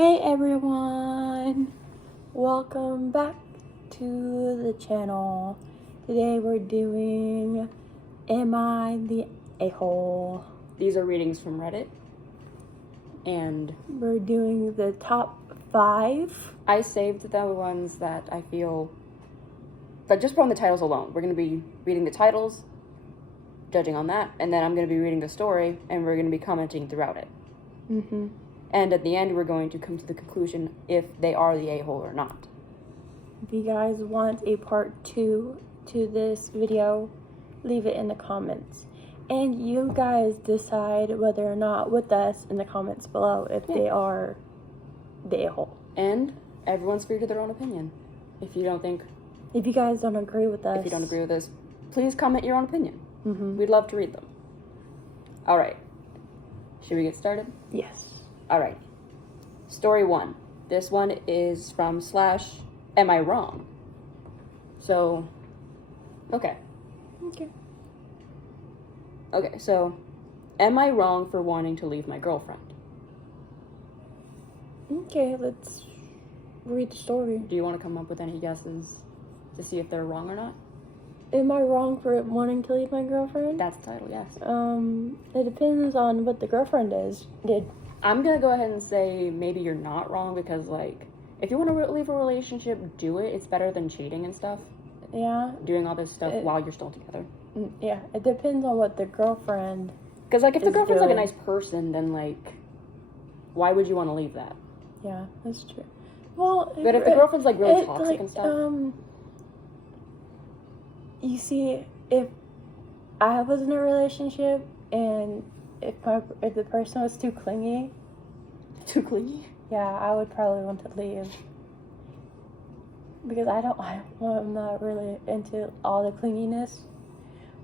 Hey everyone, welcome back to the channel. Today we're doing Am I the A-hole? These are readings from Reddit, and we're doing the top 5. I saved the ones that I feel, but just from the titles alone. We're going to be reading the titles, judging on that, and then I'm going to be reading the story, and we're going to be commenting throughout it. And at the end, we're going to come to the conclusion if they are the a-hole or not. If you guys want a part 2 to this video, leave it in the comments. And you guys decide whether or not with us in the comments below if they are the a-hole. And everyone's free to their own opinion. If you guys don't agree with us. If you don't agree with us, please comment your own opinion. We'd love to read them. All right. Should we get started? Yes. All right. Story 1. This one is from / Am I Wrong? So, okay. Okay, so, am I wrong for wanting to leave my girlfriend? Okay, let's read the story. Do you want to come up with any guesses to see if they're wrong or not? Am I wrong for wanting to leave my girlfriend? That's the title, yes. It depends on what the girlfriend did. I'm going to go ahead and say maybe you're not wrong because, like, if you want to leave a relationship, do it. It's better than cheating and stuff. Yeah. Doing all this stuff while you're still together. Yeah, it depends on what the girlfriend Because, like, if the girlfriend's, doing. like, a nice person, then, like, why would you want to leave that? Yeah, that's true. Well, but if the girlfriend's, like, really toxic like, and stuff. You see, if I was in a relationship and if the person was too clingy. Too clingy? Yeah, I would probably want to leave. Because I'm not really into all the clinginess.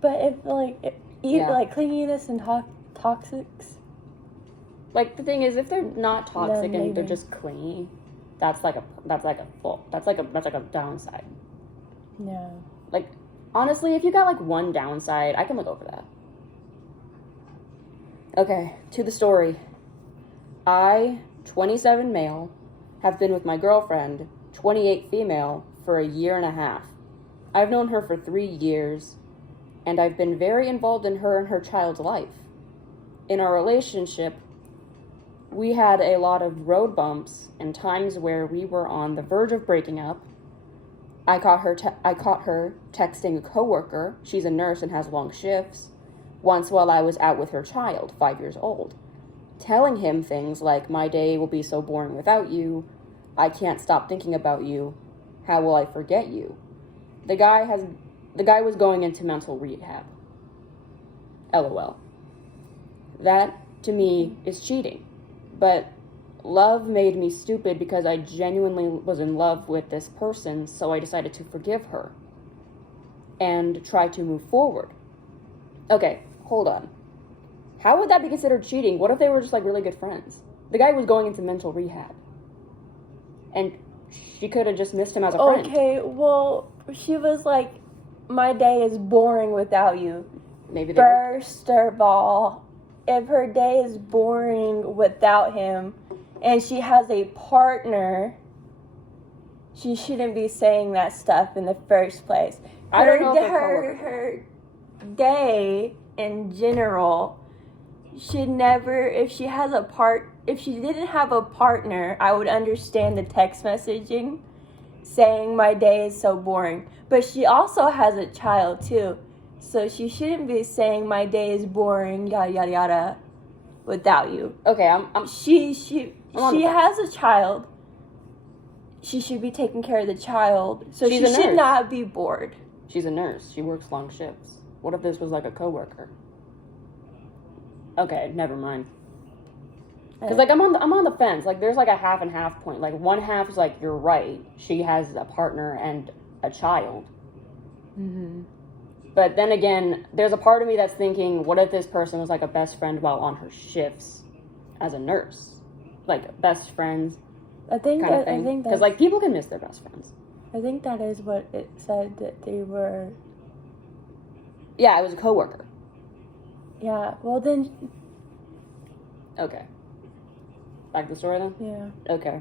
But if, like, clinginess and toxics. Like, the thing is, if they're not toxic Then and they're maybe. just clingy, that's like a downside. Yeah. Like, honestly, if you got, like, one downside, I can look over that. Okay, to the story. I, 27 male, have been with my girlfriend, 28 female, for 1.5 years. I've known her for 3 years, and I've been very involved in her and her child's life. In our relationship, we had a lot of road bumps and times where we were on the verge of breaking up. I caught her texting a coworker. She's a nurse and has long shifts. Once while I was out with her child, 5 years old, telling him things like, "My day will be so boring without you. I can't stop thinking about you. How will I forget you?" The guy was going into mental rehab. LOL. That, to me, is cheating. But love made me stupid because I genuinely was in love with this person, so I decided to forgive her and try to move forward. Okay, hold on. How would that be considered cheating? What if they were just, like, really good friends? The guy was going into mental rehab. And she could have just missed him as a friend. Okay, well, she was like, "My day is boring without you." Maybe they First of all, if her day is boring without him and she has a partner, she shouldn't be saying that stuff in the first place. I don't know if her day in general should never, if she didn't have a partner, I would understand the text messaging saying my day is so boring. But she also has a child too. So she shouldn't be saying my day is boring, yada yada yada, without you. Okay, She has a child. She should be taking care of the child. So she should not be bored. She's a nurse. She works long shifts. What if this was like a coworker? Okay, never mind. Because, like, I'm on the fence. Like, there's, like, a half and half point. Like, one half is, like, you're right. She has a partner and a child. But then again, there's a part of me that's thinking, what if this person was, like, a best friend while on her shifts as a nurse? Like, best friends kind of thing. Because, like, people can miss their best friends. I think that is what it said, that they were... Yeah, it was a coworker. Yeah, well then... Okay. Back to the story then? Yeah. Okay.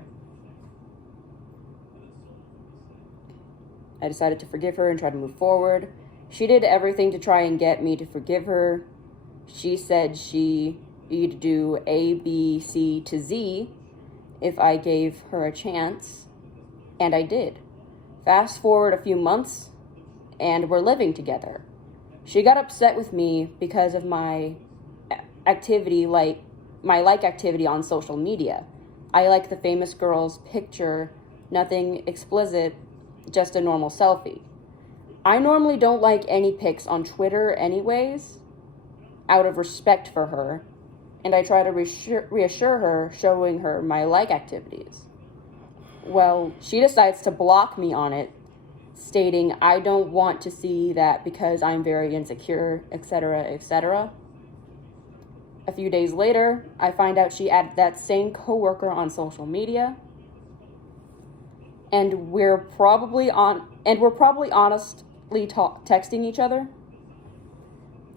I decided to forgive her and try to move forward. She did everything to try and get me to forgive her. She said she'd do A, B, C to Z if I gave her a chance, and I did. Fast forward a few months, and we're living together. She got upset with me because of my activity, activity on social media. I like the famous girl's picture, nothing explicit, just a normal selfie. I normally don't like any pics on Twitter anyways, out of respect for her, and I try to reassure her, showing her my like activities. Well, she decides to block me on it, stating I don't want to see that because I'm very insecure, etc., etc. A few days later, I find out she added that same coworker on social media, and we're probably honestly texting each other,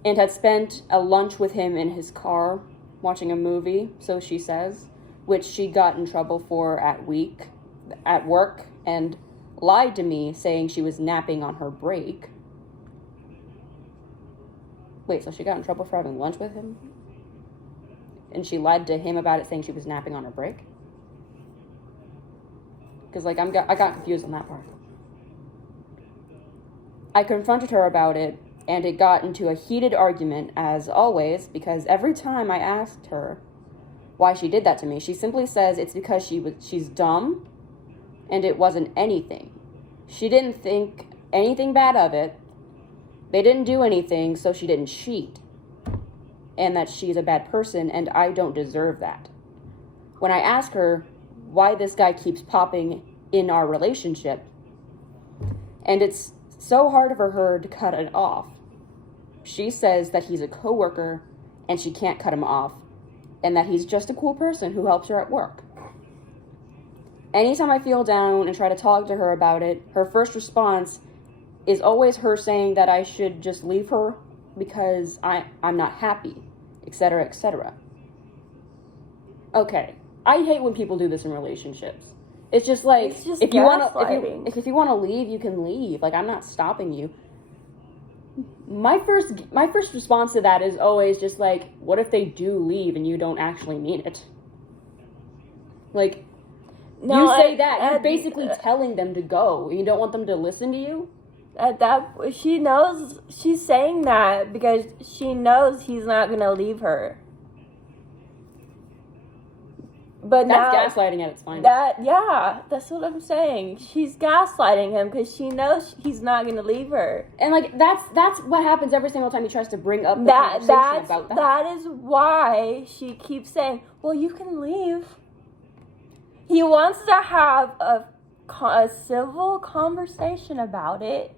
and had spent a lunch with him in his car watching a movie, so she says, which she got in trouble for at work, and lied to me saying she was napping on her break. Wait, so she got in trouble for having lunch with him? And she lied to him about it, saying she was napping on her break? Because, I got confused on that part. I confronted her about it, and it got into a heated argument, as always, because every time I asked her why she did that to me, she simply says it's because she's dumb, and it wasn't anything. She didn't think anything bad of it. They didn't do anything, so she didn't cheat. And that she's a bad person, and I don't deserve that. When I ask her why this guy keeps popping in our relationship, and it's so hard for her to cut it off, she says that he's a coworker, and she can't cut him off, and that he's just a cool person who helps her at work. Anytime I feel down and try to talk to her about it, her first response is always her saying that I should just leave her because I'm not happy, etc., etc. Okay, I hate when people do this in relationships. It's just like, it's just if you want to leave, you can leave. I'm not stopping you. My first response to that is always just what if they do leave and you don't actually mean it? No, you say that, you're basically telling them to go. You don't want them to listen to you? She knows, she's saying that because she knows he's not going to leave her. But that's gaslighting at its finest. That's what I'm saying. She's gaslighting him because she knows he's not going to leave her. And that's what happens every single time he tries to bring up the conversation about that. That is why she keeps saying, well, you can leave. He wants to have a civil conversation about it.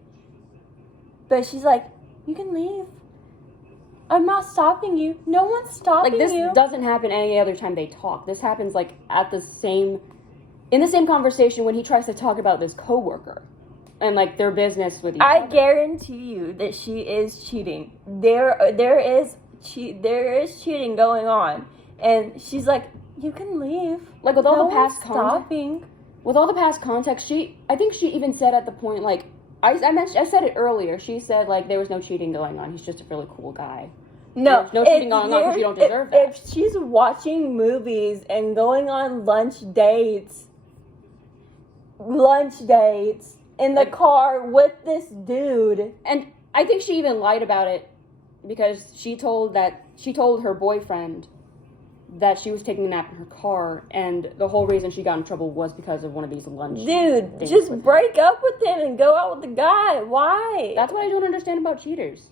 But she's like, you can leave. I'm not stopping you. No one's stopping you. This doesn't happen any other time they talk. This happens in the same conversation when he tries to talk about this coworker and their business with each other. I guarantee you that she is cheating. There is cheating going on, and she's like, you can leave. With all the past context. With all the past context, I think she even said at the point I said it earlier. She said there was no cheating going on. He's just a really cool guy. No cheating going on because you don't deserve that. If she's watching movies and going on lunch dates in the car with this dude, and I think she even lied about it because she told her boyfriend that she was taking a nap in her car, and the whole reason she got in trouble was because of one of these lunch dude, just break up with him and go out with the guy. Why? That's what I don't understand about cheaters.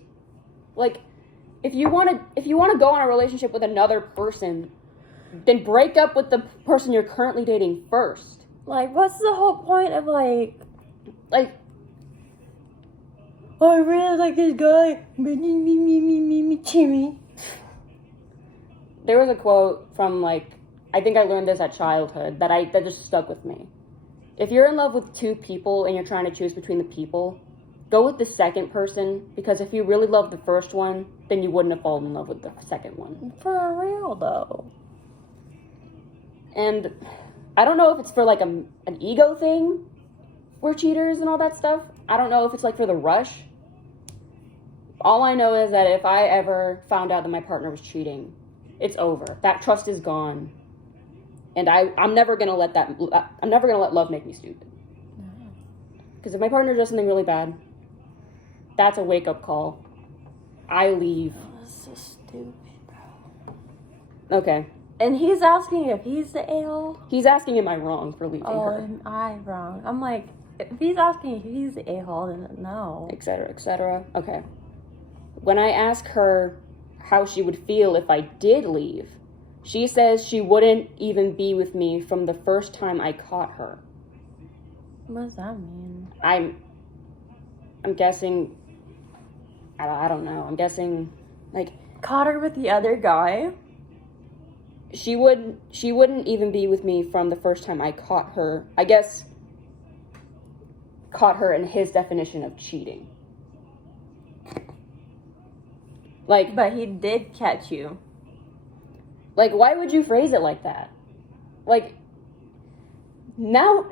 If you want to go on a relationship with another person, then break up with the person you're currently dating first. What's the whole point of oh, I really like this guy. Me. There was a quote from I think I learned this at childhood that just stuck with me. If you're in love with two people and you're trying to choose between the people, go with the second person, because if you really love the first one, then you wouldn't have fallen in love with the second one. For real though. And I don't know if it's for, like, an ego thing. We're cheaters and all that stuff. I don't know if it's, like, for the rush. All I know is that if I ever found out that my partner was cheating, it's over. That trust is gone. And I'm never gonna let love make me stupid. Because if my partner does something really bad, that's a wake-up call. I leave. That's so stupid, bro. Okay. And he's asking if he's the a-hole? He's asking, am I wrong for leaving her? Am I wrong? I'm like, if he's asking if he's the a-hole, then no. Et cetera, et cetera. Okay. When I ask her how she would feel if I did leave, she says she wouldn't even be with me from the first time I caught her. What does that mean? I'm guessing, I don't know. I'm guessing, like, Caught her with the other guy? she wouldn't even be with me from the first time I caught her. I guess caught her in his definition of cheating. Like, But he did catch you. like, why would you phrase it like that? Like, now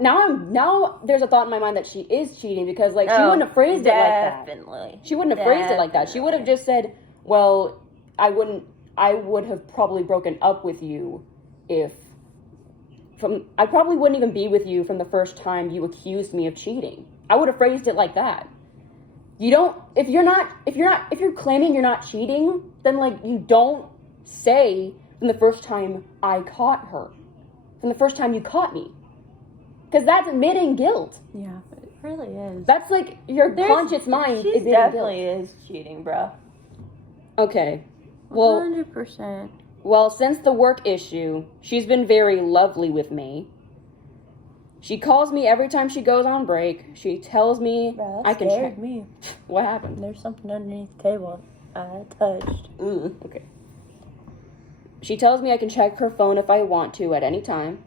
there's a thought in my mind that she is cheating because, like, she wouldn't have phrased it like that. Definitely. She wouldn't have phrased it like that. She would have just said, well, I would have probably broken up with you I probably wouldn't even be with you from the first time you accused me of cheating. I would have phrased it like that. If you're claiming you're not cheating, then, like, you don't say from the first time I caught her, from the first time you caught me. Because that's admitting guilt. Yeah, it really is. That's like your conscious mind She admitting definitely guilt. is cheating, bro. Okay. Well, 100%. Well, since the work issue, she's been very lovely with me. She calls me every time she goes on break. She tells me Bro, I that can scared check. me. What happened? There's something underneath the table I touched. Okay. She tells me I can check her phone if I want to at any time.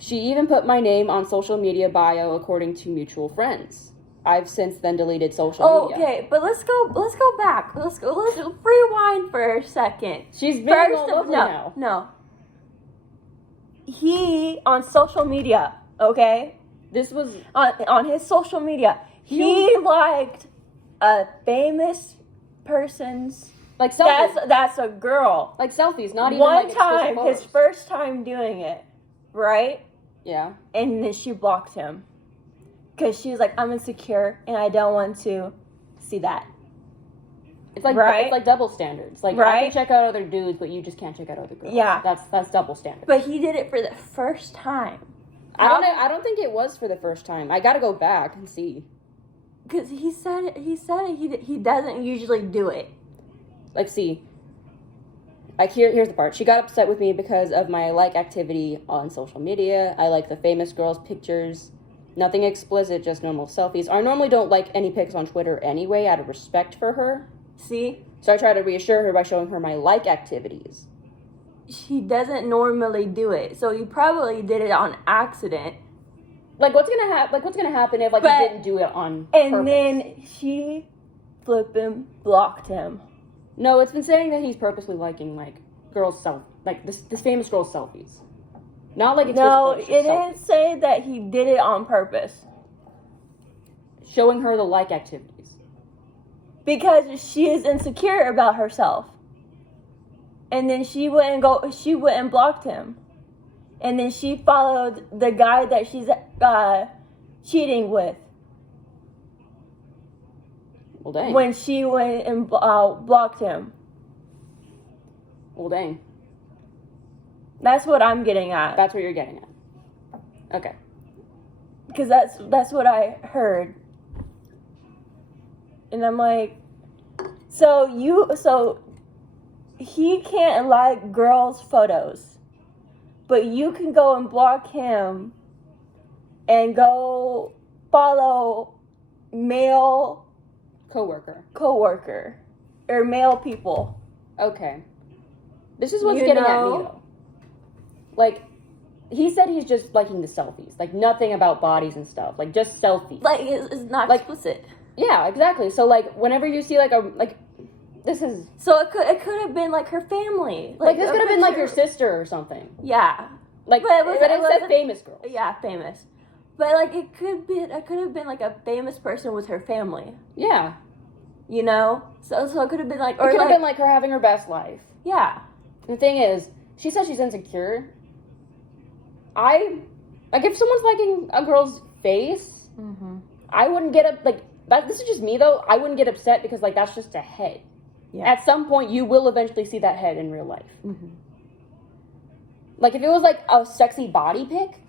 She even put my name on social media bio according to mutual friends. I've since then deleted social media. Okay, but let's go back. Let's rewind for a second. She's very lovely now. No. He on social media, okay? This was On his social media, he liked a famous person's like selfies. that's a girl. Like selfies, not even One like explicit time, photos. his first time doing it, right? Yeah. And then she blocked him. Because she's like, I'm insecure and I don't want to see that. It's like right? It's like double standards. Like, I can check out other dudes, but you just can't check out other girls. Yeah. That's double standard. But he did it for the first time. I don't think it was for the first time. I gotta go back and see. Because he said he doesn't usually do it. Like, see. Like, here's the part. She got upset with me because of my like activity on social media. I like the famous girls' pictures. Nothing explicit, just normal selfies. I normally don't like any pics on Twitter anyway, out of respect for her. See? So I try to reassure her by showing her my like activities. She doesn't normally do it, so you probably did it on accident. Like, what's gonna happen if, like, you didn't do it on And purpose? then she blocked him. No, it's been saying that he's purposely liking, like, this famous girl's selfies. Not like it's No, just it didn't say that he did it on purpose. Showing her the like activities. Because she is insecure about herself. And then she went and blocked him. And then she followed the guy that she's cheating with. Well, dang. When she went and blocked him. Well, dang. That's what I'm getting at. That's what you're getting at. Okay. Because that's what I heard. And I'm like, so he can't like girls' photos, but you can go and block him and go follow male coworker or male people. Okay. This is what's getting at me, though. Like, he said he's just liking the selfies. Like, nothing about bodies and stuff. Like, just selfies. Like, it's not like, explicit. Yeah, exactly. So, like, whenever you see, like, this is... So it could have been like her family. Like this could have been like your sister or something. Yeah. Like, but it said famous girl. Yeah, famous. But like it could have been like a famous person with her family. Yeah. You know? So it could have been like... Or it could have been like her having her best life. Yeah. The thing is, she says she's insecure. Like, if someone's liking a girl's face, I wouldn't get up, like, this is just me, though. I wouldn't get upset because, like, that's just a head. Yeah. At some point, you will eventually see that head in real life. Like, if it was, like, a sexy body pic,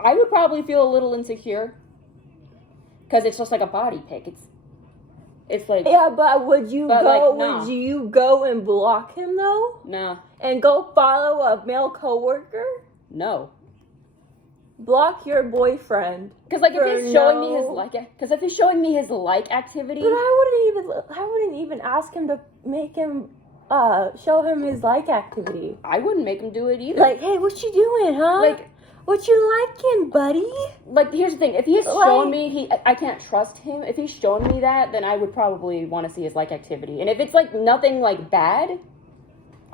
I would probably feel a little insecure. Because it's just like a body pic. It's like... Yeah, but would you go, nah. would you go and block him, though? No. And go follow a male coworker? No. Block your boyfriend. Because, like, if he's showing me his like... Because if he's showing me his like activity... But I wouldn't even ask him to make him... show him his like activity. I wouldn't make him do it either. Like, hey, what you doing, huh? Like... What you liking, buddy? Like, here's the thing. If he's showing me, I can't trust him. If he's showing me that, then I would probably want to see his like activity. And if it's, like, nothing, like, bad,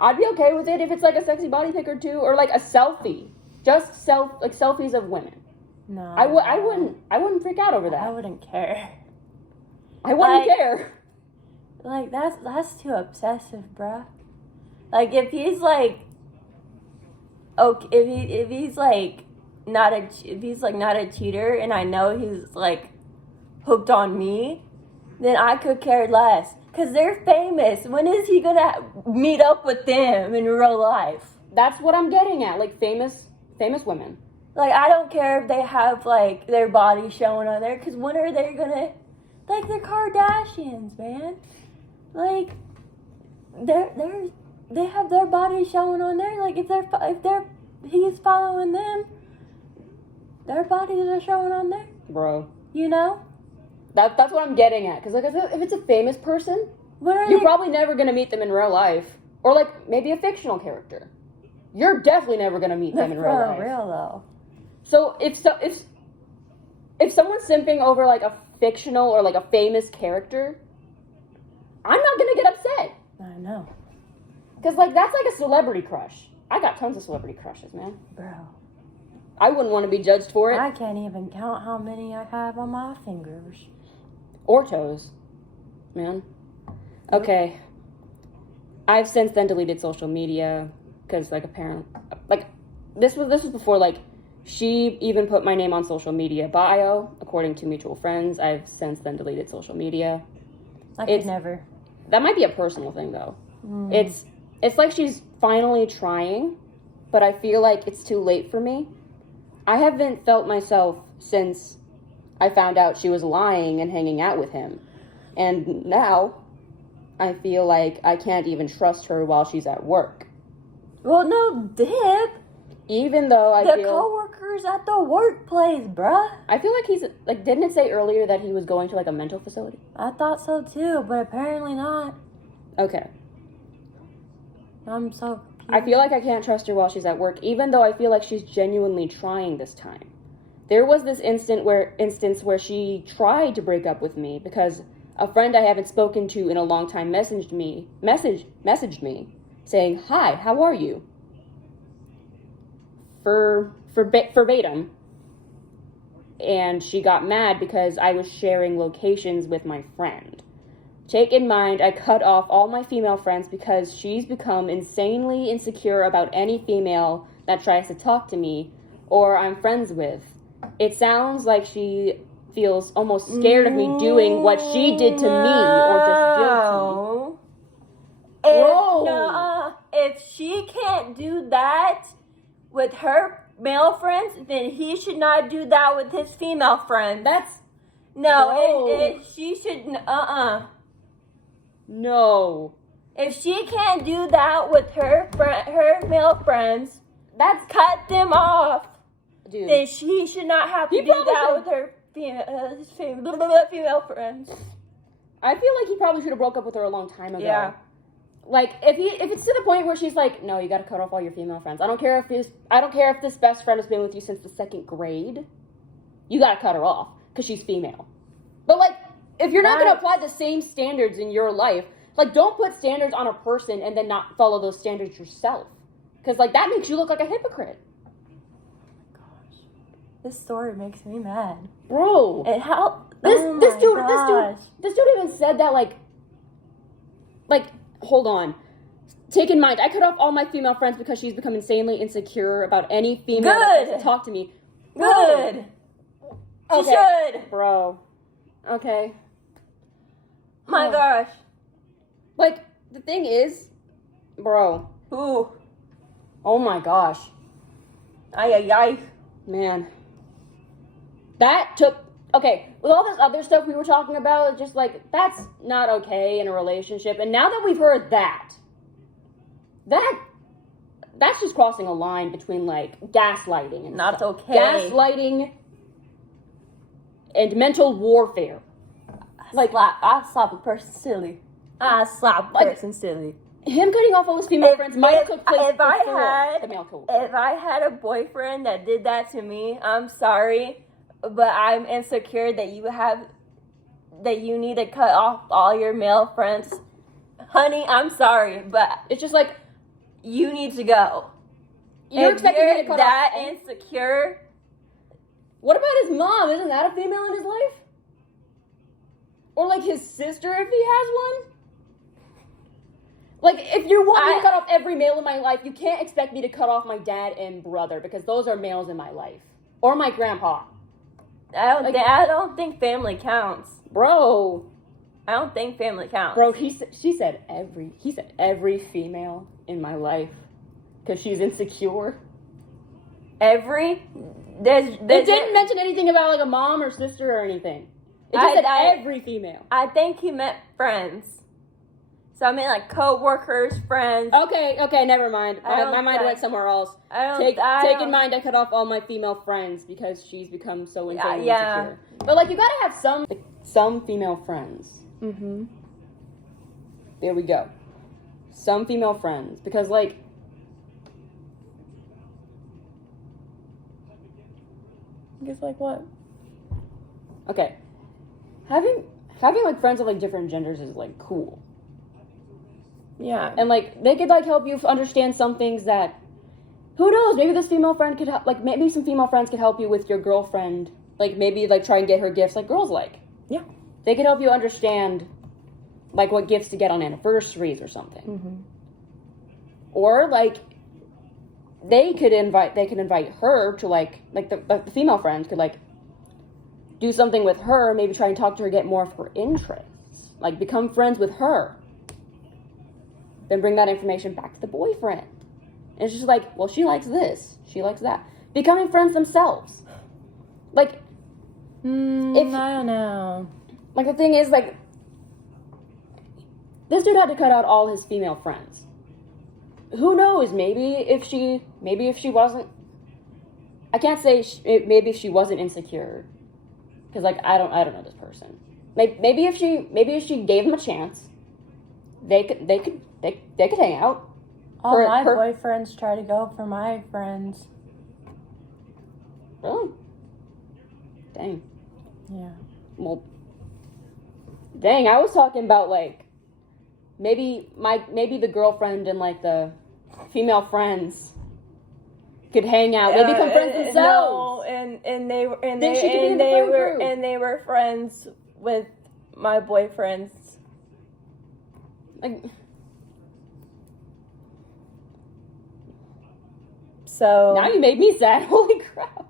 I'd be okay with it. If it's, like, a sexy body pic or two, or, like, a selfie. Just selfies of women. No. I wouldn't freak out over that. I wouldn't care. I wouldn't care. Like, that's too obsessive, bruh. Like, if he's, like... Okay, if he's like not a cheater and I know he's like hooked on me, then I could care less. Cause they're famous. When is he gonna meet up with them in real life? That's what I'm getting at. Like famous women. Like I don't care if they have like their body showing on there. Cause when are they gonna like the Kardashians, man? Like they have their body showing on there. Like if he's following them, their bodies are showing on there. Bro. You know? That's what I'm getting at. Because like if it's a famous person, you're probably never gonna meet them in real life, or like maybe a fictional character. You're definitely never gonna meet them in real life. For real though. So if someone's simping over like a fictional or like a famous character, I'm not gonna get upset. I know. Because, like, that's like a celebrity crush. I got tons of celebrity crushes, man. Bro. I wouldn't want to be judged for it. I can't even count how many I have on my fingers. Or toes. Man. Okay. I've since then deleted social media. Because, like, apparently... Like, this was before, like, she even put my name on social media bio. According to mutual friends, I've since then deleted social media. I could never. That might be a personal thing, though. It's like she's finally trying, but I feel like it's too late for me. I haven't felt myself since I found out she was lying and hanging out with him. And now, I feel like I can't even trust her while she's at work. Well, no dip. Even though the coworkers at the workplace, bruh. I feel like he's, like, didn't it say earlier that he was going to, like, a mental facility? I thought so, too, but apparently not. Okay. I'm so confused. I feel like I can't trust her while she's at work, even though I feel like she's genuinely trying this time. There was this instance where she tried to break up with me because a friend I haven't spoken to in a long time messaged me, saying, "Hi, how are you?" Verbatim. And she got mad because I was sharing locations with my friend. Take in mind, I cut off all my female friends because she's become insanely insecure about any female that tries to talk to me or I'm friends with. It sounds like she feels almost scared of me doing what she did to me or just guilty. If she can't do that with her male friends, then he should not do that with his female friends. She should, No. If she can't do that with her male friends, cut them off. Dude. Then she should not have to do that with her female friends. I feel like he probably should have broke up with her a long time ago. Yeah. Like if it's to the point where she's like, no, you got to cut off all your female friends. I don't care if this best friend has been with you since the 2nd grade. You got to cut her off because she's female. But like, if you're not going to apply the same standards in your life, like, don't put standards on a person and then not follow those standards yourself. Because, like, that makes you look like a hypocrite. This story makes me mad. Bro. And how... This dude even said that, like, hold on. Take in mind, I cut off all my female friends because she's become insanely insecure about any female that wants to talk to me. Good. She should. Bro. Okay. My gosh. Like, the thing is, bro. Ooh. Oh my gosh. Ay. Man. That took... Okay, with all this other stuff we were talking about, just like, that's not okay in a relationship. And now that we've heard that's just crossing a line between, like, gaslighting and not stuff. Okay. Gaslighting and mental warfare. Like, I slap a person silly. I slap a person silly. Him cutting off all his female friends might have took place If I had a boyfriend that did that to me, I'm sorry, but I'm insecure that you need to cut off all your male friends. Honey, I'm sorry, but it's just like, you need to go. You're expecting me to cut that off insecure. What about his mom? Isn't that a female in his life? Or like his sister if he has one? Like, if you want me to cut off every male in my life, you can't expect me to cut off my dad and brother because those are males in my life. Or my grandpa. I don't think family counts. Bro. I don't think family counts. Bro, he said every female in my life because she's insecure. It didn't mention anything about like a mom or sister or anything. It just said every female. I think he meant friends. So I mean like co-workers, friends. Okay, never mind. My mind went somewhere else. Take in mind I cut off all my female friends because she's become so insanely insecure. But like you gotta have some female friends. Mm-hmm. There we go. Some female friends. Because like I guess like what? Okay. Having like friends of like different genders is like cool. Yeah. And like they could like help you understand some things that who knows, maybe this female friend could help, like maybe some female friends could help you with your girlfriend, like maybe like try and get her gifts like girls like. Yeah. They could help you understand like what gifts to get on anniversaries or something. Mm-hmm. Or like they could invite her to like the female friend could like do something with her, maybe try and talk to her, get more of her interests, like become friends with her. Then bring that information back to the boyfriend. And it's just like, well, she likes this, she likes that. Becoming friends themselves. Like, I don't know. Like, the thing is, like, this dude had to cut out all his female friends. Who knows, maybe if she wasn't, I can't say, maybe if she wasn't insecure. Because, like, I don't know this person. Maybe if she gave him a chance, they could hang out. All my boyfriends try to go for my friends. Really? Dang. Yeah. Well, dang, I was talking about, like, maybe the girlfriend and, like, the female friends could hang out. They become friends themselves. No, and they were friends with my boyfriends. Like, so now you made me sad. Holy crap.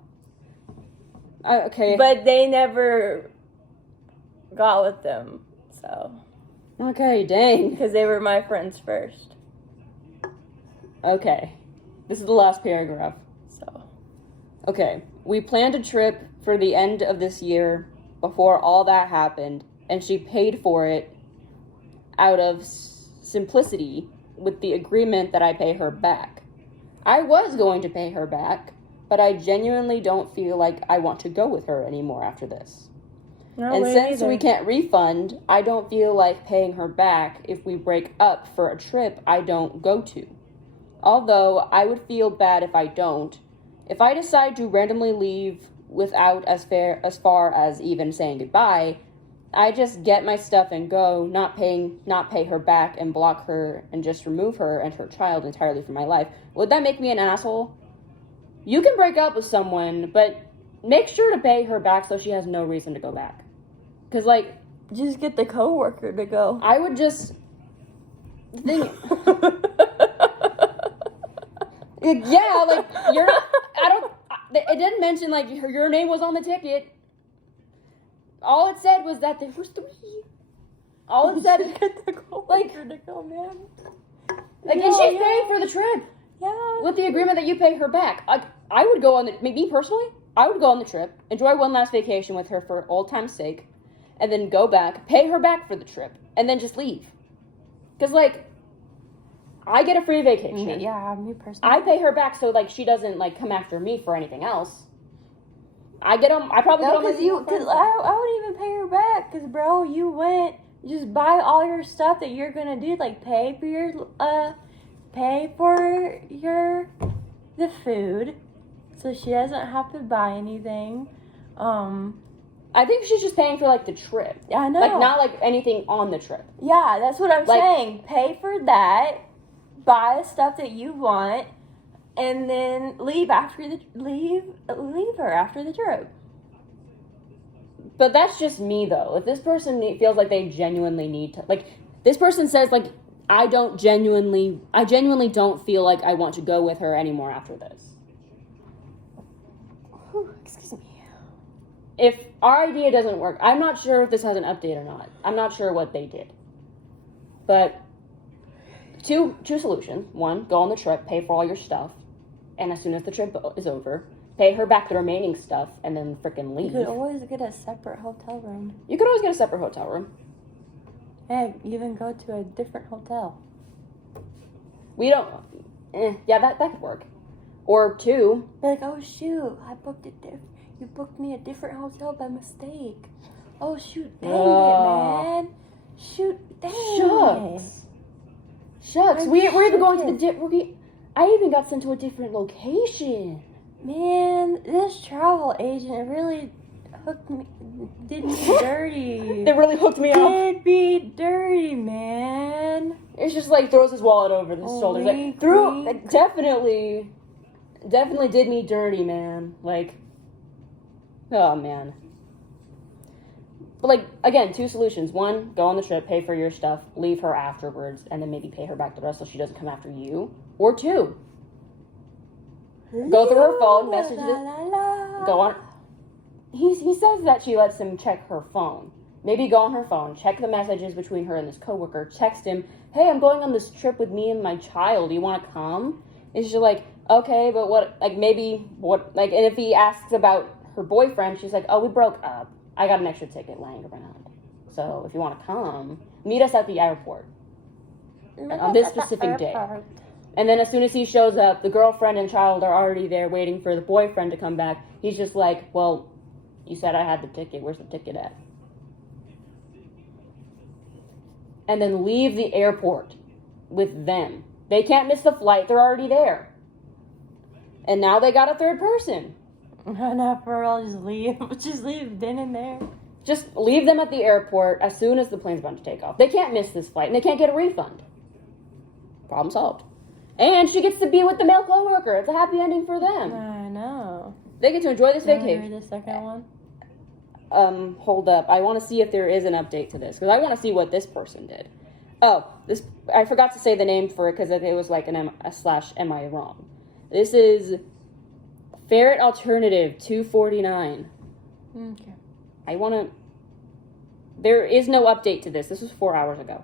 Okay. But they never got with them, so. Okay, dang. Because they were my friends first. Okay. This is the last paragraph. So. Okay. We planned a trip for the end of this year before all that happened, and she paid for it out of simplicity with the agreement that I pay her back. I was going to pay her back, but I genuinely don't feel like I want to go with her anymore after this. No, and since we can't refund, I don't feel like paying her back if we break up for a trip I don't go to. Although I would feel bad if I don't. If I decide to randomly leave without as far as even saying goodbye, I just get my stuff and go, not pay her back and block her and just remove her and her child entirely from my life, would that make me an asshole? You can break up with someone, but make sure to pay her back so she has no reason to go back. Because, like... Just get the coworker to go. I would just... think... Yeah, like, you're... I don't... It didn't mention, like, your name was on the ticket. All it said was that there was 3. All it said... Get the coworker to go, man. Like, and she's paying for the trip. Yeah. With the agreement that you pay her back. I would go on the... Me personally, I would go on the trip, enjoy one last vacation with her for old time's sake, and then go back, pay her back for the trip, and then just leave. Because, like... I get a free vacation. Yeah, me personally. I pay her back so, like, she doesn't, like, come after me for anything else. I probably get on my... Because I would even pay her back. Because, bro, you went... Just buy all your stuff that you're going to do. Like, pay for the food. So she doesn't have to buy anything. I think she's just paying for, like, the trip. I know. Like, not, like, anything on the trip. Yeah, that's what I'm saying. Pay for that. Buy stuff that you want, and then leave her after the trip. But that's just me, though. If this person feels like they genuinely need to, like, this person says, like, I genuinely don't feel like I want to go with her anymore after this. Excuse me. If our idea doesn't work, I'm not sure if this has an update or not. I'm not sure what they did. But two solutions. One, go on the trip, pay for all your stuff, and as soon as the trip is over, pay her back the remaining stuff, and then frickin' leave. You could always get a separate hotel room. You could always get a separate hotel room. Hey, even go to a different hotel. We don't... yeah, that could work. Or 2... Be like, oh shoot, you booked me a different hotel by mistake. Oh shoot, dang it, man. Shoot, dang it. Shucks, we're even going to the I even got sent to a different location. Man, this travel agent really did me dirty. They really hooked me up. Did me dirty, man. It's just like throws his wallet over his shoulders. Like, definitely did me dirty, man. Like, oh man. But, like, again, 2 solutions. 1, go on the trip, pay for your stuff, leave her afterwards, and then maybe pay her back the rest so she doesn't come after you. Or 2, go through her phone, message it, go on. He says that she lets him check her phone. Maybe go on her phone, check the messages between her and this coworker, text him, hey, I'm going on this trip with me and my child. Do you want to come? And she's like, okay, but what, like, maybe, what, like, and if he asks about her boyfriend, she's like, oh, we broke up. I got an extra ticket laying around. So if you want to come, meet us at the airport on this specific day. And then as soon as he shows up, the girlfriend and child are already there waiting for the boyfriend to come back. He's just like, well, you said I had the ticket. Where's the ticket at? And then leave the airport with them. They can't miss the flight. They're already there. And now they got a third person. No, for real, just leave. Just leave then and there. Just leave them at the airport as soon as the plane's about to take off. They can't miss this flight, and they can't get a refund. Problem solved. And she gets to be with the male coworker. It's a happy ending for them. I know. They get to enjoy this vacation. Read the second one? Hold up. I want to see if there is an update to this, because I want to see what this person did. Oh, this, I forgot to say the name for it, because it was like a / am I wrong? This is Ferret Alternative 249. Okay. I want to... There is no update to this. This was 4 hours ago.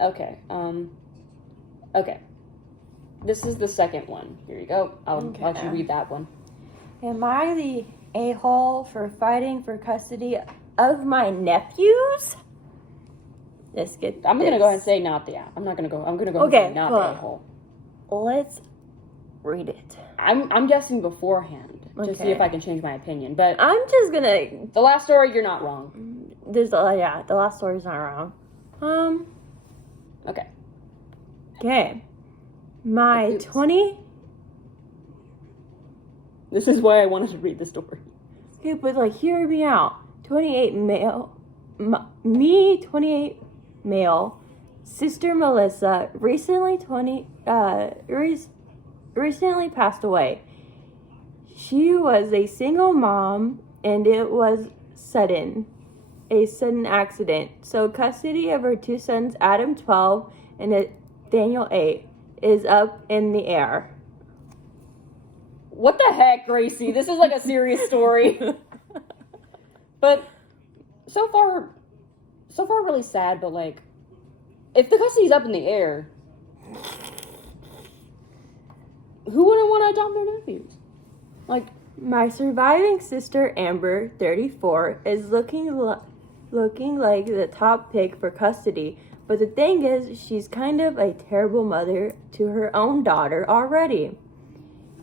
Okay. Okay. This is the second one. Here you go. I'll let you read that one. Am I the a-hole for fighting for custody of my nephews? Let's get I'm going to go ahead and say not the... I'm not going to go... I'm going to go and say not the a-hole. Let's read it. I'm guessing beforehand. Just see if I can change my opinion. But I'm just going to... The last story, you're not wrong. The last story's not wrong. Okay. Okay. My 20... This is why I wanted to read the story. Okay, but like, hear me out. 28 male, 28 male, sister Melissa, recently passed away. She was a single mom, and it was a sudden accident. So custody of her two sons, Adam 12 and Daniel 8, is up in the air. What the heck, Gracie? This is like a serious story. But so far really sad, but like, if the custody's up in the air, who wouldn't want to adopt their nephews? Like, my surviving sister, Amber, 34, is looking like the top pick for custody. But the thing is, she's kind of a terrible mother to her own daughter already.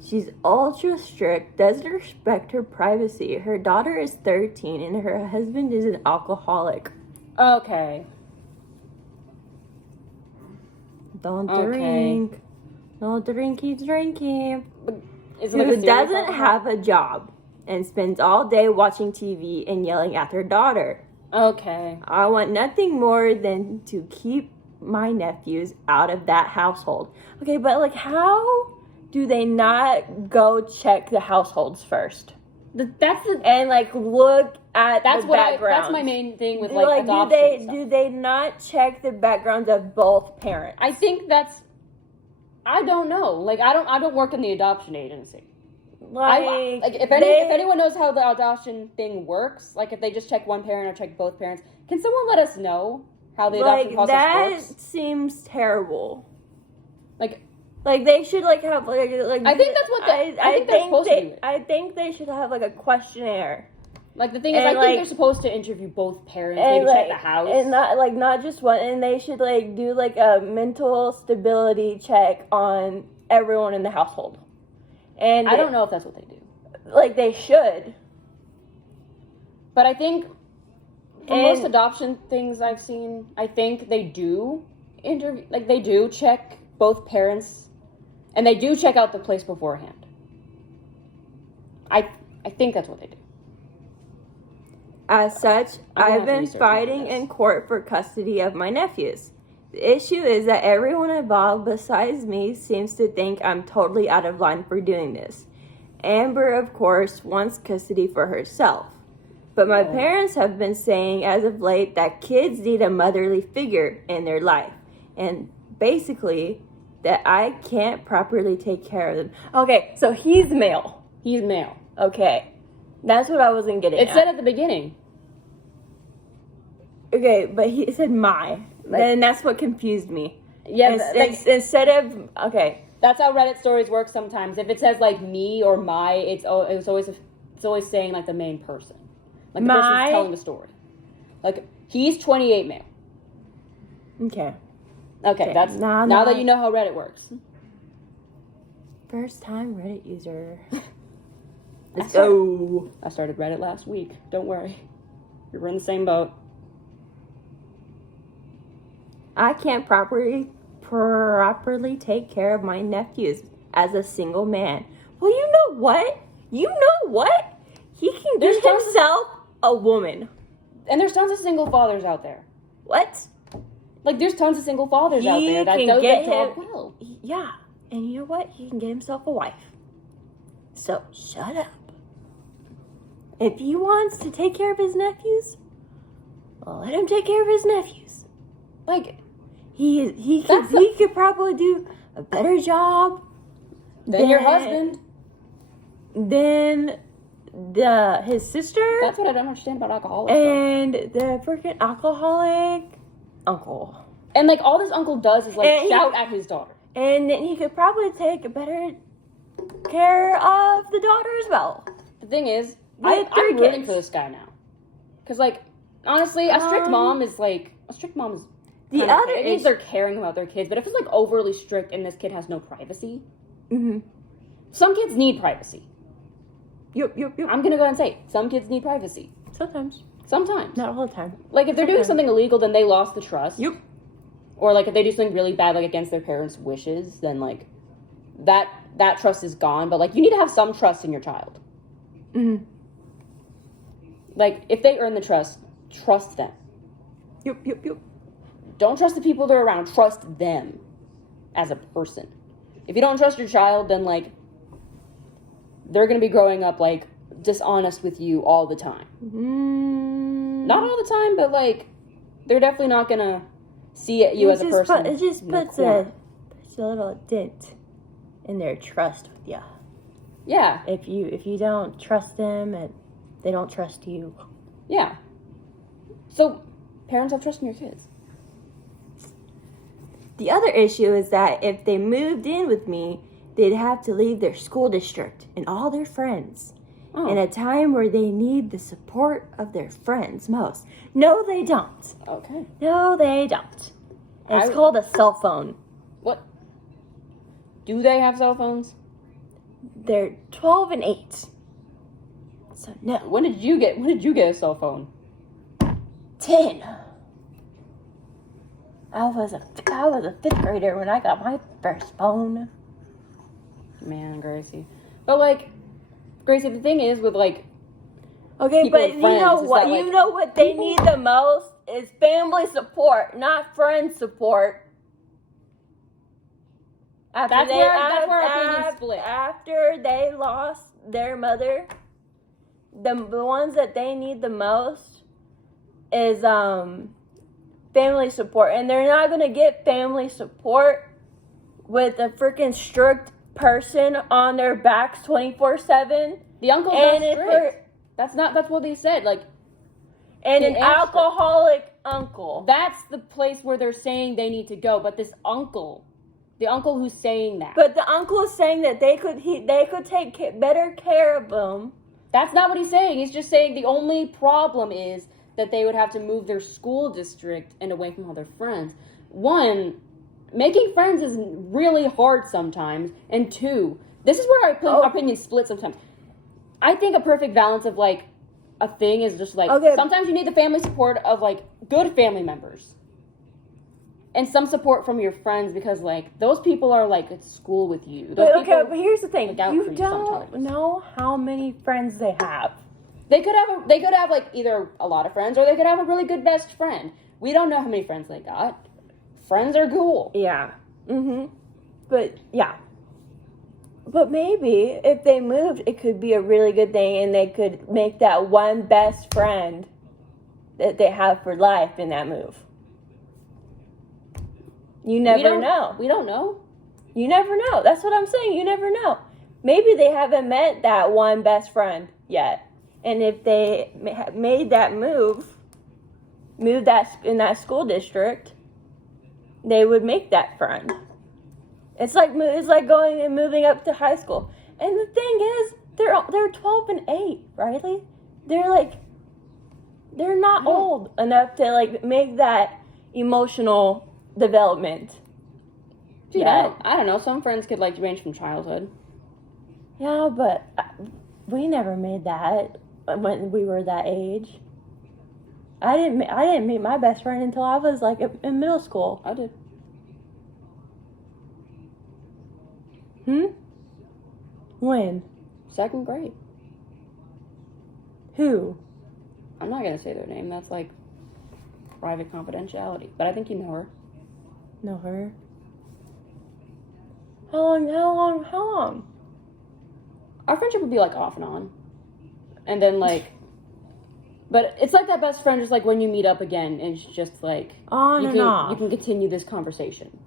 She's ultra strict, doesn't respect her privacy. Her daughter is 13 and her husband is an alcoholic. okay. Don't Okay. drink. Don't drink, keep drinking. But is it like a Who serious doesn't alcohol? have a job and spends all day watching TV and yelling at their daughter. Okay. I want nothing more than to keep my nephews out of that household. Okay, but like, how do they not go check the households first? And like look at That's the what backgrounds? that's my main thing with like adoption. and stuff. Do they not check the backgrounds of both parents? I think that's. I don't know. Like, I don't work in the adoption agency. If anyone knows how the adoption thing works, like if they just check one parent or check both parents, can someone let us know how the adoption process works? That seems terrible. Like they should like have like. I think that's what I think they're supposed to do. I think they should have like a questionnaire. Like the thing is, I think they're supposed to interview both parents, and maybe check the house, and not just one. And they should like do like a mental stability check on everyone in the household. And I don't know if that's what they do. Like they should. But I think for most adoption things I've seen, I think they do interview, like they do check both parents, and they do check out the place beforehand. I think that's what they do. As such, I've been fighting in court for custody of my nephews. The issue is that everyone involved besides me seems to think I'm totally out of line for doing this. Amber, of course, wants custody for herself. But my parents have been saying as of late that kids need a motherly figure in their life. And basically, that I can't properly take care of them. Okay, so he's male. He's male. Okay. That's what I wasn't getting It said at the beginning. Okay, but he said my. And that's what confused me. Yeah, instead of... Okay. That's how Reddit stories work sometimes. If it says, like, me or my, it's always saying, like, the main person. Like, the person's telling the story. Like, he's 28 male. Okay. Okay, that's... Now that you know how Reddit works. First time Reddit user. Let's go. I started Reddit last week. Don't worry. We're in the same boat. I can't properly take care of my nephews as a single man. Well, you know what? He can get himself a woman. And there's tons of single fathers out there. What? Like, there's tons of single fathers out there that talk well. Yeah. And you know what? He can get himself a wife. So, shut up. If he wants to take care of his nephews, well, let him take care of his nephews. Like, he could probably do a better job than your husband. Than his sister. That's what I don't understand about alcoholics. And the freaking alcoholic uncle. And like all this uncle does is like shout at his daughter. And then he could probably take a better care of the daughter as well. The thing is, I'm rooting for this guy now. Because, like, honestly, a strict mom is the other it means they're caring about their kids, but if it's like overly strict and this kid has no privacy, some kids need privacy. Yep. I'm gonna go ahead and say some kids need privacy. Sometimes. Not all the time. Like if they're doing something illegal, then they lost the trust. Yep. Or like if they do something really bad, like against their parents' wishes, then like that trust is gone. But like you need to have some trust in your child. Like, if they earn the trust them. Yup. Don't trust the people they're around. Trust them as a person. If you don't trust your child, then, like, they're going to be growing up, like, dishonest with you all the time. Not all the time, but, like, they're definitely not going to see you as a person. It just puts a little dent in their trust with you. Yeah. If you don't trust them and they don't trust you. Yeah. So, parents have trust in your kids. The other issue is that if they moved in with me, they'd have to leave their school district and all their friends in a time where they need the support of their friends most. No, they don't. Okay. No, they don't. It's called a cell phone. What? Do they have cell phones? They're 12 and 8. So no. When did you get a cell phone? 10. I was a 5th grader when I got my first phone. Man, Gracie. But, like, Gracie, the thing is with, like, okay, but friends, you know what? that, like, you know what they need the most is family support, not friend support. That's where our opinions split. After they lost their mother, the ones that they need the most is family support, and they're not gonna get family support with a freaking strict person on their backs 24/7. The uncle's not strict. That's what they said. Like, and an alcoholic uncle. That's the place where they're saying they need to go. But this uncle, the uncle who's saying that. But the uncle is saying that they could take better care of them. That's not what he's saying. He's just saying the only problem is that they would have to move their school district and away from all their friends. One, making friends is really hard sometimes. And two, this is where our opinions split sometimes. I think a perfect balance of, like, a thing is just, like, sometimes you need the family support of, like, good family members. And some support from your friends because, like, those people are, like, at school with you. But here's the thing. You don't know how many friends they have. They could have like either a lot of friends or they could have a really good best friend. We don't know how many friends they got. Friends are cool. Yeah. But yeah. But maybe if they moved, it could be a really good thing, and they could make that one best friend that they have for life in that move. You never know. We don't know. You never know. That's what I'm saying. You never know. Maybe they haven't met that one best friend yet. And if they made that moved that in that school district, they would make that friend. It's like going and moving up to high school. And the thing is, they're 12 and 8, Riley. They're not old enough to, like, make that emotional development. Dude, I don't know. Some friends could, like, range from childhood. Yeah, but we never made that when we were that age. I didn't meet my best friend until I was, like, in middle school. I did. When? 2nd grade. Who? I'm not gonna say their name. That's, like, private confidentiality. But I think you know her. Know her? How long? Our friendship would be, like, off and on. And then, like... But it's like that best friend, just, like, when you meet up again, it's just, like... On and off. You can continue this conversation.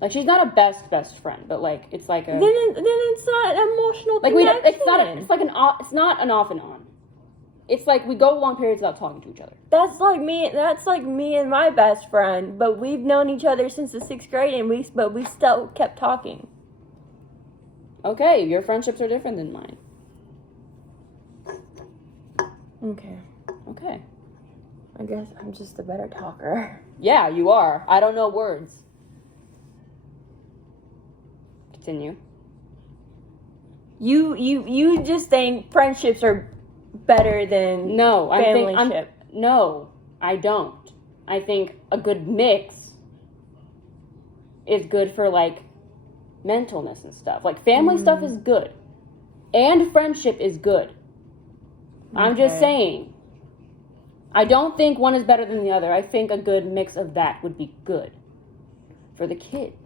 Like, she's not a best friend, but, like, it's like a... Then it's not an emotional connection. It's not an off and on. It's like we go long periods without talking to each other. That's like me and my best friend, but we've known each other since the 6th grade, and we still kept talking. Okay, your friendships are different than mine. Okay. I guess I'm just a better talker. Yeah, you are. I don't know words. Continue. You just think friendships are better than family-ship. No, I don't. I think a good mix is good for, like, mentalness and stuff. Like, family stuff is good. And friendship is good. I'm just saying. I don't think one is better than the other. I think a good mix of that would be good for the kids.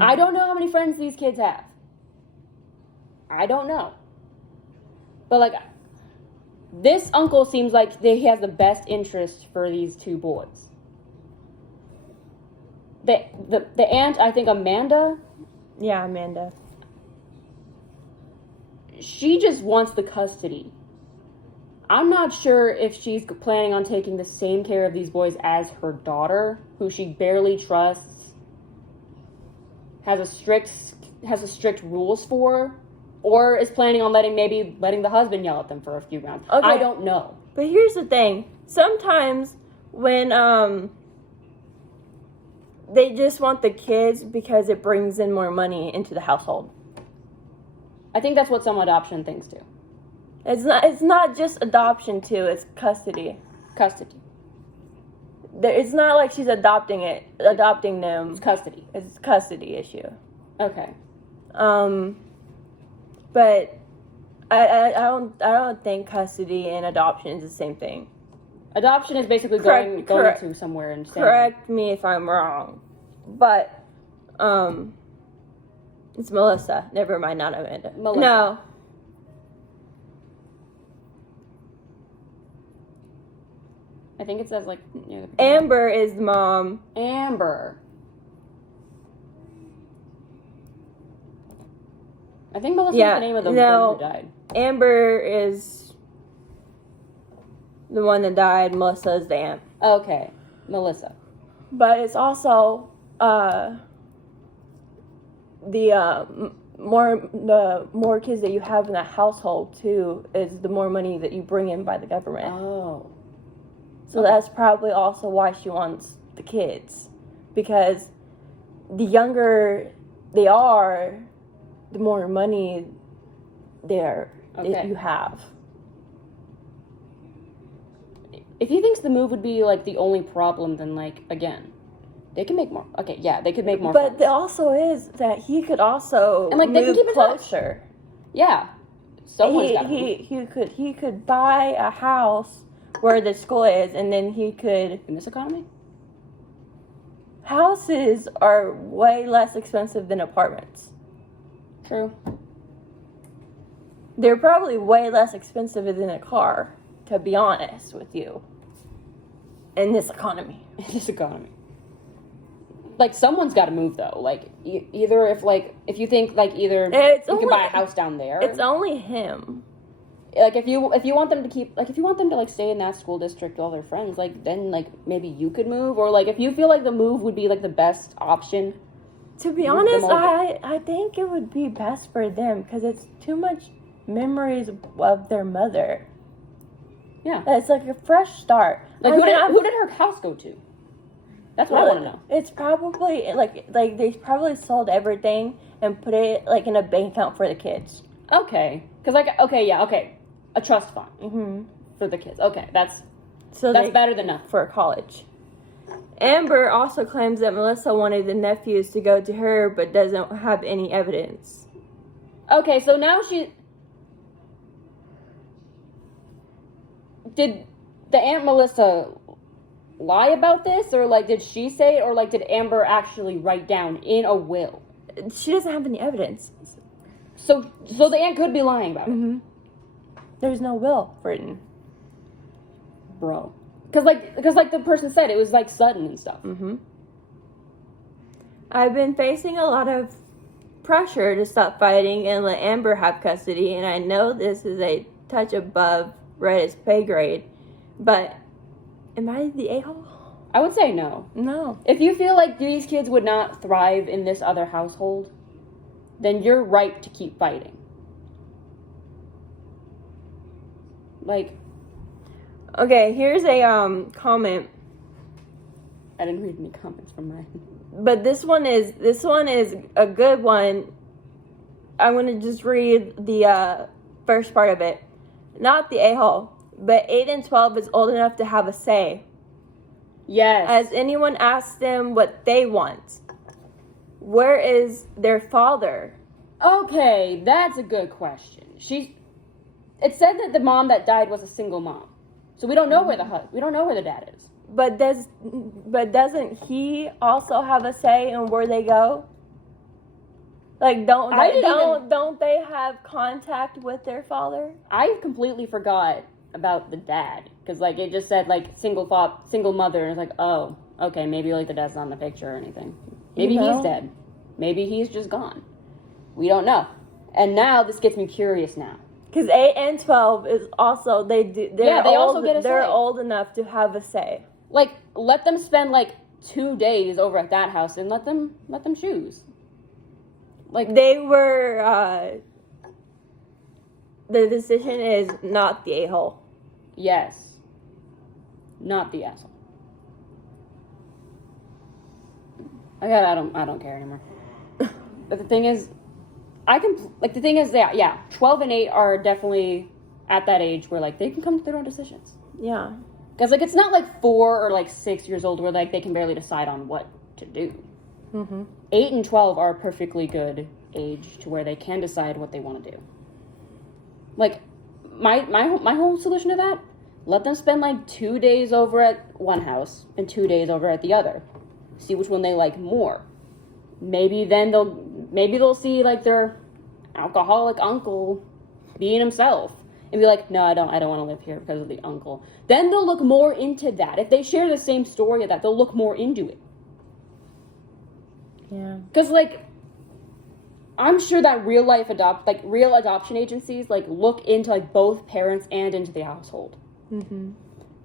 I don't know how many friends these kids have. I don't know. But, like, this uncle seems like he has the best interest for these two boys. The aunt, I think Amanda. Yeah, Amanda. She just wants the custody. I'm not sure if she's planning on taking the same care of these boys as her daughter, who she barely trusts, has a strict rules for, or is planning on letting the husband yell at them for a few rounds. Okay. I don't know. But here's the thing. Sometimes when they just want the kids because it brings in more money into the household. I think that's what some adoption things do. It's not just adoption too, it's custody. Custody. It's not like she's adopting them. It's custody. It's a custody issue. Okay. But I don't think custody and adoption is the same thing. Adoption is basically going to somewhere and staying. Correct me if I'm wrong, but it's Melissa. Never mind, not Amanda. Melissa. No. I think it says like Amber is the mom. Amber. I think Melissa's the name of the one who died. Amber is the one that died. Melissa is the aunt. Okay, Melissa. But it's also the more kids that you have in that household too is the more money that you bring in by the government. Oh. So that's probably also why she wants the kids, because the younger they are, the more money you have. If he thinks the move would be like the only problem, then like again, they can make more. Okay, yeah, they could make more. But there also is that he could also and like they can keep it closer. Yeah, someone's got to move. He could buy a house where the school is, and then he could. In this economy, houses are way less expensive than apartments. True. They're probably way less expensive than a car, to be honest with you. In this economy. Like, someone's got to move, though. Like, either if you think, like, either you can buy a house down there. It's only him. Like, if you want them to, like, stay in that school district with all their friends, like, then, like, maybe you could move. Or, like, if you feel like the move would be, like, the best option. To be honest, I think it would be best for them, because it's too much memories of their mother. Yeah. It's like a fresh start. Like, who did her house go to? That's what I want to know. It's probably, like they probably sold everything and put it, like, in a bank account for the kids. Okay. Because, like, a trust fund for the kids. Okay, that's better than nothing. For college. Amber also claims that Melissa wanted the nephews to go to her, but doesn't have any evidence. Okay, so now did the Aunt Melissa lie about this, or, like, did she say it, or, like, did Amber actually write down in a will? She doesn't have any evidence. So the aunt could be lying about it. There's no will written. Bro. Because like the person said, it was, like, sudden and stuff. I've been facing a lot of pressure to stop fighting and let Amber have custody, and I know this is a touch above Reddit's pay grade, but am I the a-hole? I would say no. No. If you feel like these kids would not thrive in this other household, then you're right to keep fighting. Like, okay, here's a comment. I didn't read any comments from mine. But this one is a good one. I'm gonna just read the first part of it. Not the a-hole, but 8 and 12 is old enough to have a say. Yes. Has anyone asked them what they want? Where is their father? Okay, that's a good question. It said that the mom that died was a single mom. So we don't know where the dad is. But doesn't he also have a say in where they go? Like, don't they have contact with their father? I completely forgot about the dad, because like it just said like single mother, and it's like, oh, okay, maybe like the dad's not in the picture or anything. Maybe he's dead. Maybe he's just gone. We don't know. And now this gets me curious now. Because 8 and 12 is also they're old enough to have a say. Like, let them spend like 2 days over at that house and let them choose. Like, they were. The decision is not the a-hole. Yes, not the asshole. I don't care anymore. But the thing is, yeah, 12 and 8 are definitely at that age where like they can come to their own decisions. Yeah. Because like it's not like 4 or like 6 years old where like they can barely decide on what to do. Mm-hmm. 8 and 12 are a perfectly good age to where they can decide what they want to do. Like my whole solution to that, let them spend like 2 days over at one house and 2 days over at the other. See which one they like more. Maybe they'll see like their alcoholic uncle being himself and be like, no, I don't want to live here because of the uncle. Then they'll look more into that. If they share the same story of that, they'll look more into it. Yeah. Because like, I'm sure that real adoption agencies like look into like both parents and into the household. Mm-hmm.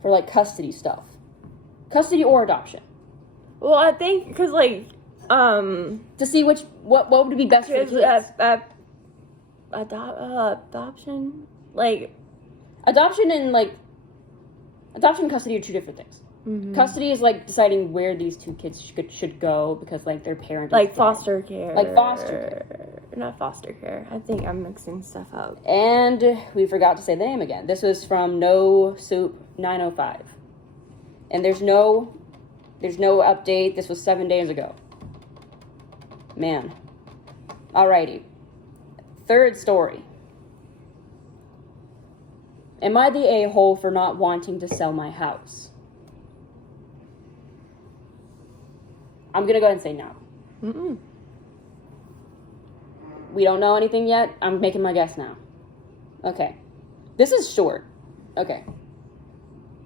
For like custody stuff, custody or adoption. Well, I think because like to see what would be best for the kids. Adoption, like adoption and custody are two different things. Mm-hmm. Custody is like deciding where these two kids should go because like their parent like foster care. Like foster care. Not foster care. I think I'm mixing stuff up. And we forgot to say the name again. This was from No Soup 905. And there's no update. This was 7 days ago. Man. Alrighty. Third story. Am I the a-hole for not wanting to sell my house? I'm going to go ahead and say no. Mm-mm. We don't know anything yet. I'm making my guess now. Okay. This is short. Okay.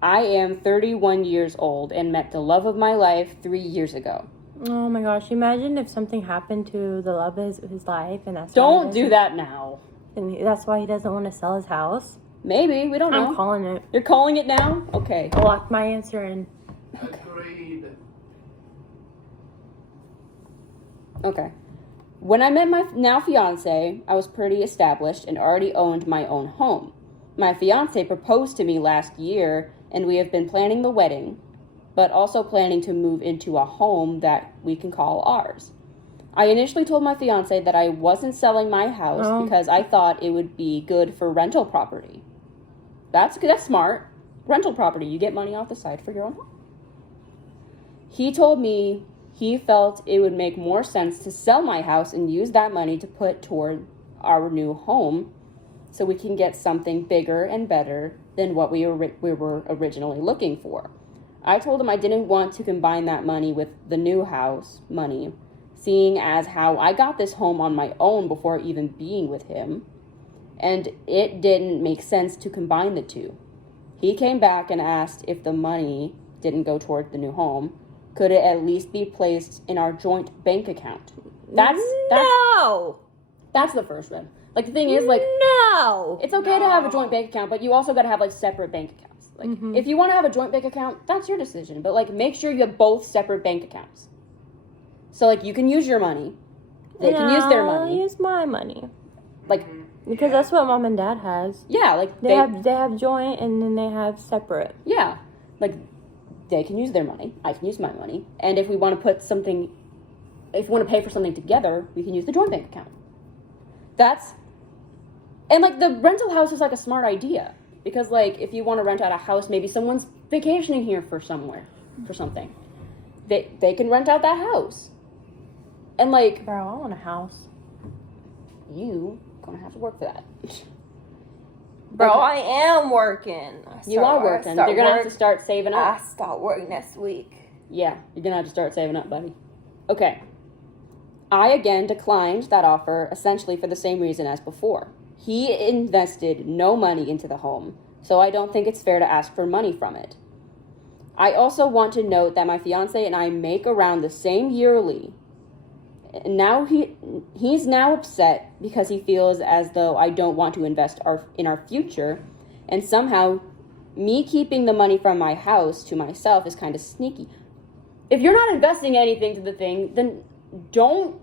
I am 31 years old and met the love of my life 3 years ago. Oh my gosh. Imagine if something happened to the love of his life and that's Don't do that now. And that's why he doesn't want to sell his house. Maybe. We don't know. I'm calling it. You're calling it now? Okay. I'll lock my answer in. Agreed. Okay. When I met my now fiance, I was pretty established and already owned my own home. My fiance proposed to me last year, and we have been planning the wedding, but also planning to move into a home that we can call ours. I initially told my fiance that I wasn't selling my house because I thought it would be good for rental property. That's smart. Rental property, you get money off the side for your own home. He told me he felt it would make more sense to sell my house and use that money to put toward our new home so we can get something bigger and better than what we were originally looking for. I told him I didn't want to combine that money with the new house money, seeing as how I got this home on my own before even being with him, and it didn't make sense to combine the two. He came back and asked if the money didn't go toward the new home, could it at least be placed in our joint bank account? That's the first one. Like, the thing is, like, no, it's okay to have a joint bank account, but you also got to have like separate bank accounts. Like, if you want to have a joint bank account, that's your decision, but like make sure you have both separate bank accounts. So like you can use your money, they can use their money. I'll use my money. Like, because that's what mom and dad has. yeah, like they have joint and then they have separate. Yeah, like they can use their money, I can use my money, and if we want to pay for something together, we can use the joint bank account. And like the rental house is like a smart idea because like if you want to rent out a house, maybe someone's vacationing here for something, they can rent out that house. And like, bro, I want a house. You gonna have to work for that. Bro, Okay. I am working. You are working. You're going to have to start saving up. I start work next week. Yeah, you're going to have to start saving up, buddy. Okay. I again declined that offer essentially for the same reason as before. He invested no money into the home, so I don't think it's fair to ask for money from it. I also want to note that my fiance and I make around the same yearly. Now he's now upset because he feels as though I don't want to invest in our future, and somehow me keeping the money from my house to myself is kind of sneaky. If you're not investing anything to the thing, then don't,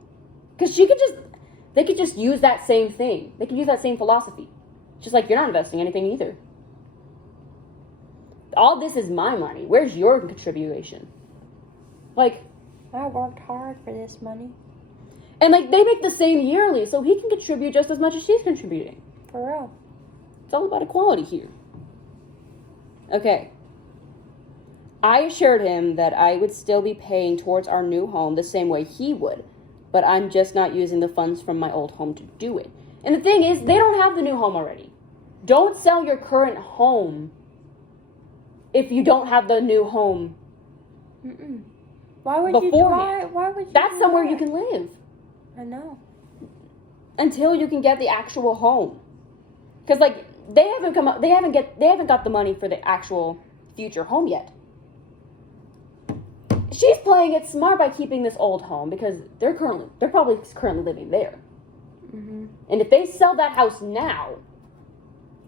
because they could just use that same thing. They could use that same philosophy. Just like, you're not investing anything either. All this is my money. Where's your contribution? Like, I worked hard for this money. And like, they make the same yearly, so he can contribute just as much as she's contributing. For real. It's all about equality here. Okay. I assured him that I would still be paying towards our new home the same way he would, but I'm just not using the funds from my old home to do it. And the thing is, they don't have the new home already. Don't sell your current home if you don't have the new home. Mm-mm. Why would beforehand. Why would you? That's somewhere you can live. I know. Until you can get the actual home, because like they haven't got the money for the actual future home yet. She's playing it smart by keeping this old home because they're probably currently living there. Mm-hmm. And if they sell that house now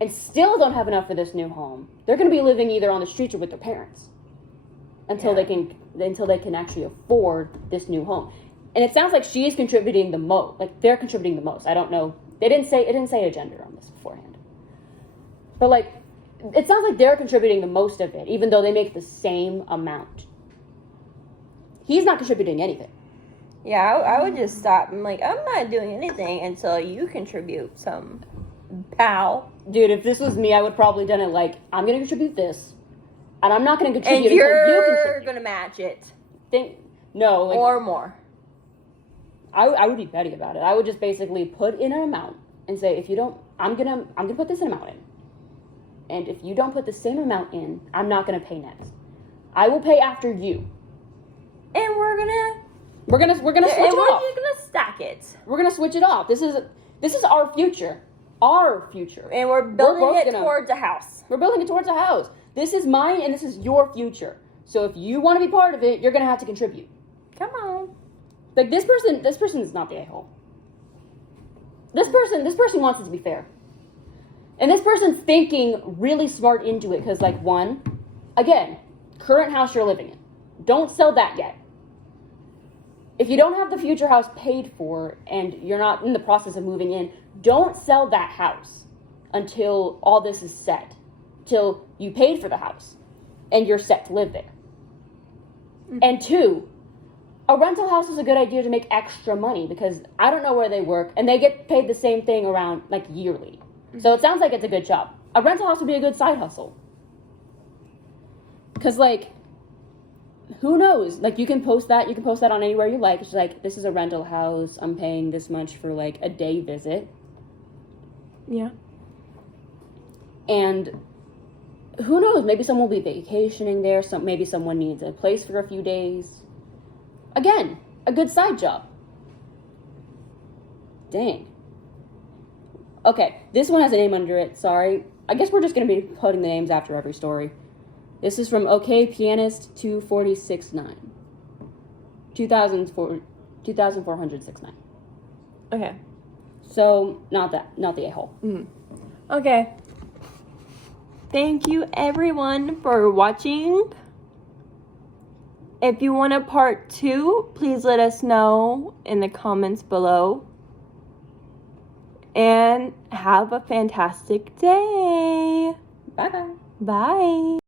and still don't have enough for this new home, they're going to be living either on the streets or with their parents until they can actually afford this new home. And it sounds like she is contributing the most. Like, they're contributing the most. I don't know. It didn't say a gender on this beforehand. But like, it sounds like they're contributing the most of it, even though they make the same amount. He's not contributing anything. Yeah, I would just stop. I'm like, I'm not doing anything until you contribute some, pal. Dude, if this was me, I would probably done it like, I'm going to contribute this, and I'm not going to contribute and until you you're contribute. going to match it. No. Like, or more. I would be petty about it. I would just basically put in an amount and say, if you don't, I'm gonna put this amount in. And if you don't put the same amount in, I'm not gonna pay next. I will pay after you. And we're gonna switch it off. we're just gonna stack it. We're gonna switch it off. This is our future. Our future. And we're building it towards a house. We're building it towards a house. This is mine and this is your future. So if you want to be part of it, you're gonna have to contribute. Come on. Like, this person is not the a-hole. This person wants it to be fair. And this person's thinking really smart into it because, like, one, again, current house you're living in. Don't sell that yet. If you don't have the future house paid for and you're not in the process of moving in, don't sell that house until all this is set. Till you paid for the house and you're set to live there. Mm-hmm. And two, a rental house is a good idea to make extra money because I don't know where they work and they get paid the same thing around like yearly. Mm-hmm. So it sounds like it's a good job. A rental house would be a good side hustle. Because like, who knows? Like, you can post that on anywhere you like. It's just like, this is a rental house. I'm paying this much for like a day visit. Yeah. And who knows? Maybe someone will be vacationing there. Maybe someone needs a place for a few days. Again, a good side job. Dang. Okay, this one has a name under it. Sorry. I guess we're just going to be putting the names after every story. This is from OK Pianist 2469. 2469. Okay. So, not the a-hole. Mm-hmm. Okay. Thank you, everyone, for watching. If you want a part 2, please let us know in the comments below. And have a fantastic day. Bye-bye. Bye.